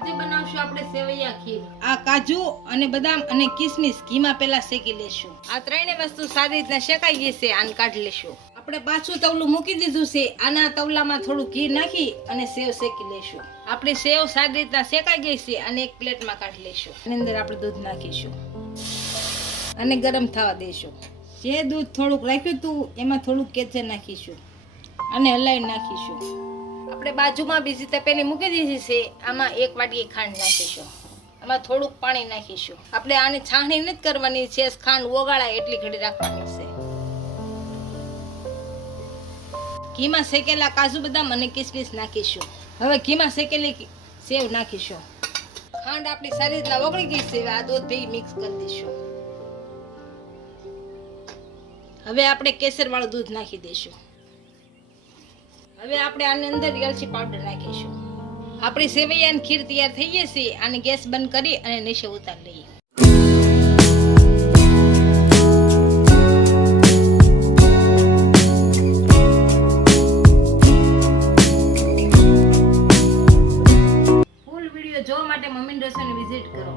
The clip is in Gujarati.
આજે બનાવશું આપણે સેવૈયા ખીર. આ કાજુ અને બદામ અને કિસમિસ ઘીમાં પહેલા શેકી લેશું. આ ત્રણેય વસ્તુ સારી રીતના શેકાઈ ગઈ છે આને કાઢી લેશું. આપણે પાછું તવલું મૂકી દીધું છે આના તવલામાં થોડું ઘી નાખી અને સેવ શેકી લેશું. આપણી સેવ સારી રીતના શેકાઈ ગઈ છે અને એક પ્લેટમાં કાઢી લેશું. એની અંદર આપણે દૂધ નાખીશું. અને ગરમ થવા દઈશું જે દૂધ થોડુંક રાખ્યું હતું એમાં થોડુંક કેચર નાખીશું. અને હલાવી નાખીશું. આપણે બાજુમાં બીજી તપેલી મૂકી દીધી છે, આમાં એક વાટકી ખાંડ નાખીશું. આમાં થોડુંક પાણી નાખીશું. આપણે આની છાણી નથી કરવાની છે ખાંડ ઓગાળાય એટલી ઘડી રાખવાની છે. ઘીમાં શેકેલા કાજુ બદામ અને કિસમિસ નાખીશું. હવે ઘીમાં શેકેલી સેવ નાખીશું. ખાંડ આપણી સારી રીતના ઓગળી ગઈ છે આ દૂધ ભેગી મિક્સ કરી દઈશું. હવે આપણે કેસર વાળું દૂધ નાખી દઈશું. હવે આપણે આની અંદર એલચી પાવડર નાખીશું. આપણી સેવૈયાની ખીર તૈયાર થઈ ગઈ છે અને ગેસ બંધ કરી અને નીચે ઉતારી લઈએ. જોવા માટે મમ્મી રસોઈની વિઝિટ કરો.